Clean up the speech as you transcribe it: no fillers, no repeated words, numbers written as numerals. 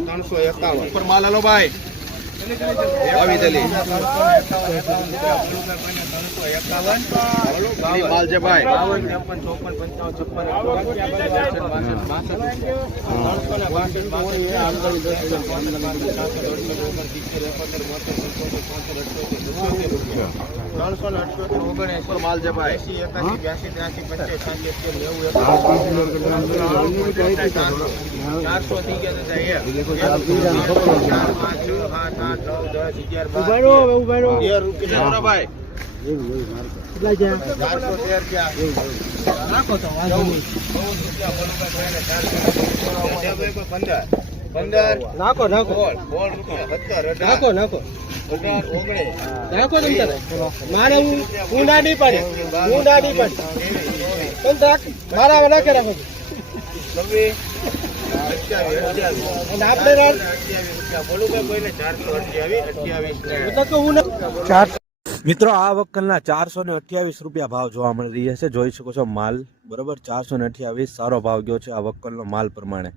351 ઉપર માલ હાલો ભાઈ આવી જલી માલ છે ભાઈ 52 માલ છે ભાઈ 15 નાખો મારે હું નાડી પડે મારા નાખે રાખો મિત્રો આ વકલના 428 રૂપિયા ભાવ જોવા મળી રહ્યા છે. જોઈ શકો છો માલ બરોબર 428 સારો ભાવ ગયો છે આ વકલનો માલ પ્રમાણે.